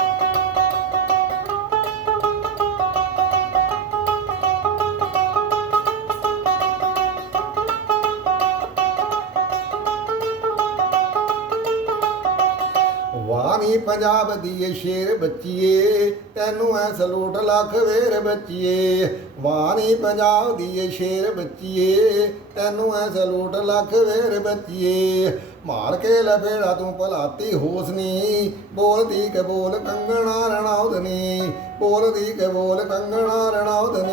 Thank you. ਵਾਨੀ ਪੰਜਾਬ ਦੀ ਸ਼ੇਰ ਬੱਚੀਏ, ਤੈਨੂੰ ਐ ਸਲੂਟ ਲੱਖ ਵੇਰ ਬੱਚੀਏ। ਵਾਨੀ ਪੰਜਾਬ ਦੀ ਸ਼ੇਰ ਬੱਚੀਏ, ਤੈਨੂੰ ਐ ਸਲੂਟ ਲੱਖ ਵੇਰ ਬੱਚੀਏ। ਮਾਰ ਕੇ ਲਫੇੜਾ ਤੂੰ ਭਲਾਤੀ ਹੋਸਨੀ ਬੋਲਦੀ ਕੇ ਬੋਲ ਕੰਗਣਾ ਰਣਾਉਦਨੀ ਬੋਲਦੀ ਕੇ ਬੋਲ ਕੰਗਣਾ ਰਣਾਉਦਨੀ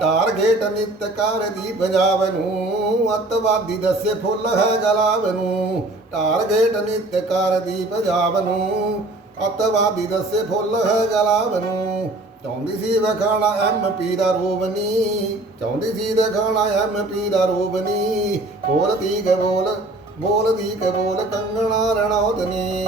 ਟਾਰਗੇਟ ਨਿਤ ਕਰਦੀ ਪੰਜਾਬ ਨੂੰ ਅਤਵਾਦੀ ਦੱਸੇ ਫੁੱਲ ਹੈ ਗਲਾਬ ਨੂੰ ਟਾਰਗੇਟ ਨਿਤ ਕਰਦੀ ਪੰਜਾਬ ਨੂੰ ਅਤਵਾਦੀ ਦੱਸੇ ਫੁੱਲ ਹੈ ਗਲਾਬ ਨੂੰ ਚਾਹੁੰਦੀ ਸੀ ਵਖਾਣਾ ਐਮਪੀ ਦਾ ਰੋਬਨੀ ਚਾਹੁੰਦੀ ਸੀ ਦਿਖਾਣਾ ਐਮਪੀ ਦਾ ਰੋਬਨੀ ਬੋਲਦੀ ਕੇ ਬੋਲ, ਬੋਲਦੀ ਗ ਬੋਲ ਕੰਗਣਾ ਰਣੌਦਨੀ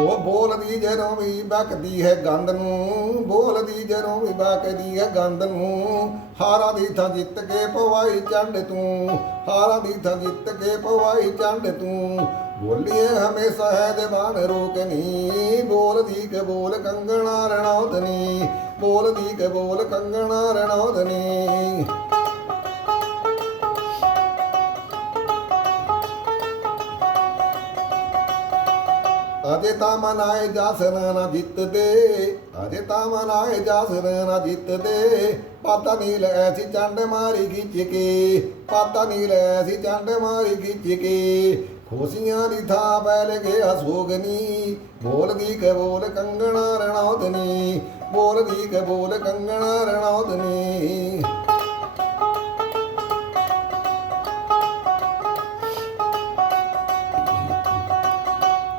ਉਹ ਬੋਲਦੀ ਜਦੋਂ ਵੀ ਬਕਦੀ ਹੈ ਗੰਦ ਨੂੰ, ਬੋਲਦੀ ਜਦੋਂ ਵੀ ਬਕਦੀ ਹੈ ਗੰਦ ਨੂੰ। ਹਾਰਾਂ ਦੀ ਥਾਂ ਜਿੱਤ ਕੇ ਪਵਾਈ ਚੰਡ ਤੂੰ, ਹਾਰਾਂ ਦੀ ਥਾਂ ਜਿੱਤ ਕੇ ਪਵਾਈ ਚੰਡ ਤੂੰ। ਬੋਲੀਏ ਹਮੇਸ਼ਾ ਹੈ ਦੀਵਾਨ ਰੋਕਨੀ ਬੋਲਦੀ ਕੇ ਬੋਲ ਕੰਗਣਾ ਰਣੌਦਨੀ ਬੋਲਦੀ ਕੇ ਬੋਲ ਕੰਗਣਾ ਰਣੌਦਨੀ ਅਜੇ ਤਾਂ ਮਨਾਏ ਜਸਨ ਨਾ ਜਿੱਤਦੇ ਅਜੇ ਤਾਂ ਮਨਾਏ ਜਸਨ ਨਾ ਜਿੱਤਦੇ ਪਾਤਾ ਨੀਲ ਐਸੀ ਚੰਡ ਮਾਰੀ ਖਿੱਚ ਕੇ, ਪਾਤਾ ਨੀਲ ਐਸੀ ਚੰਡ ਮਾਰੀ ਖਿੱਚ ਕੇ। ਖੁਸ਼ੀਆਂ ਦੀ ਥਾਂ ਬੈਲ ਗਿਆ ਸੋਗਨੀ ਬੋਲਦੀ ਕੇ ਬੋਲ ਕੰਗਣਾ ਰਣੌਦਨੀ ਬੋਲਦੀ ਕੇ ਬੋਲ ਕੰਗਣਾ ਰਣੌਦਨੀ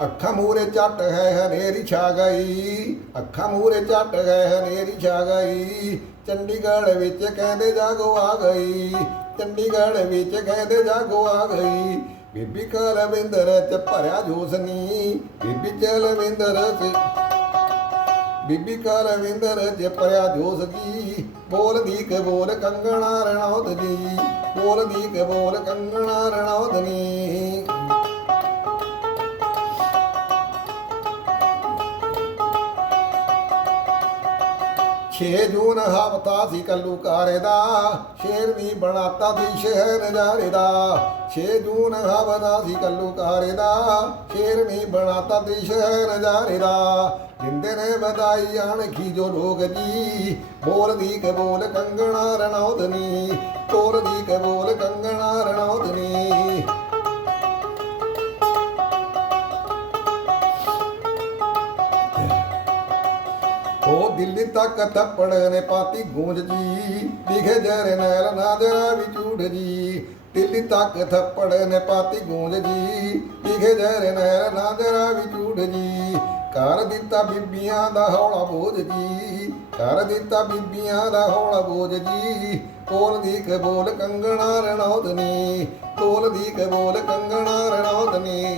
ਅੱਖਾਂ ਮੂਰੇ ਝੱਟ ਹੈ ਹਨੇਰੀ ਛਾ ਗਈ। ਅੱਖਾਂ ਮੂਰੇ ਝੱਟ ਹੈ ਹਨੇਰੀ ਛਾ ਗਈ। ਚੰਡੀਗੜ੍ਹ ਵਿੱਚ ਕਹਿੰਦੇ ਜਾਗੋ ਆ ਗਈ। ਚੰਡੀਗੜ੍ਹ ਵਿੱਚ ਕਹਿੰਦੇ ਜਾਗੋ ਆ ਗਈ। ਬੀਬੀ ਕਲਵਿੰਦਰ ਚ ਭਰਿਆ ਜੋਸਨੀ ਬੀਬੀ ਚਲਵਿੰਦਰ ਚ ਬੀਬੀ ਕਲਵਿੰਦਰ ਚ ਭਰਿਆ ਜੋਸ ਜੀ ਬੋਲਦੀ ਕਬੋਲ ਕੰਗਣਾ ਰਣੌਤ ਜੀ। ਬੋਲਦੀ ਕਬੋਲ ਬੋਲ ਕੰਗਣਾ ਰਣੌਦਨੀ ਛੇ ਜੂਨ ਹਫਤਾ ਸੀ ਕੱਲੂਕਾਰੇ ਦਾ ਸ਼ੇਰਨੀ ਬਣਾਤਾ ਸੀ ਸ਼ਹਿਰ ਨਜ਼ਾਰੇ ਦਾ। ਛੇ ਜੂਨ ਹਫਤਾ ਸੀ ਕੱਲੂਕਾਰੇ ਦਾ, ਸ਼ੇਰ ਸ਼ੇਰਨੀ ਬਣਾਤਾ ਸੀ ਸ਼ਹਿਰ ਨਜ਼ਾਰੇ ਦਾ। ਜਿੰਦੇ ਨੇ ਵਧਾਈ ਅਣਖੀ ਜੋ ਲੋਕ ਜੀ ਬੋਲਦੀ ਕੇ ਬੋਲ ਕੰਗਣਾ ਰਣੌਦਨੀ ਤੋਰਦੀ ਕੇ ਬੋਲ ਕੰਗਣਾ ਰਣੌਦਨੀ ਦਿੱਲੀ ਤੱਕ ਥੱਪੜ ਨੇ ਪਾਤੀ ਗੂੰਜ ਜੀ। ਦਿਖੇ ਜਰ ਨੈਲ ਨਾਦਰਾ ਵੀ ਝੂਠ ਜੀ। ਦਿੱਲੀ ਤੱਕ ਥੱਪੜ ਨੇ ਪਾਤੀ ਗੂੰਜ ਜੀ। ਦਿਖੇ ਜਰ ਨੈਲ ਨਾਦਰਾ ਵੀ ਝੂਠ ਜੀ। ਕਰ ਦਿੱਤਾ ਬੀਬੀਆਂ ਦਾ ਹੌਲਾ ਬੋਝ ਜੀ। ਕਰ ਦਿੱਤਾ ਬੀਬੀਆਂ ਦਾ ਹੌਲਾ ਬੋਝ ਜੀ। ਬੋਲਦੀ ਦੀ ਕਬੋਲ ਕੰਗਣਾ ਰਣੌਦਨੀ ਬੋਲਦੀ ਦੀ ਕਬੋਲ ਕੰਗਣਾ ਰਣੌਦਨੀ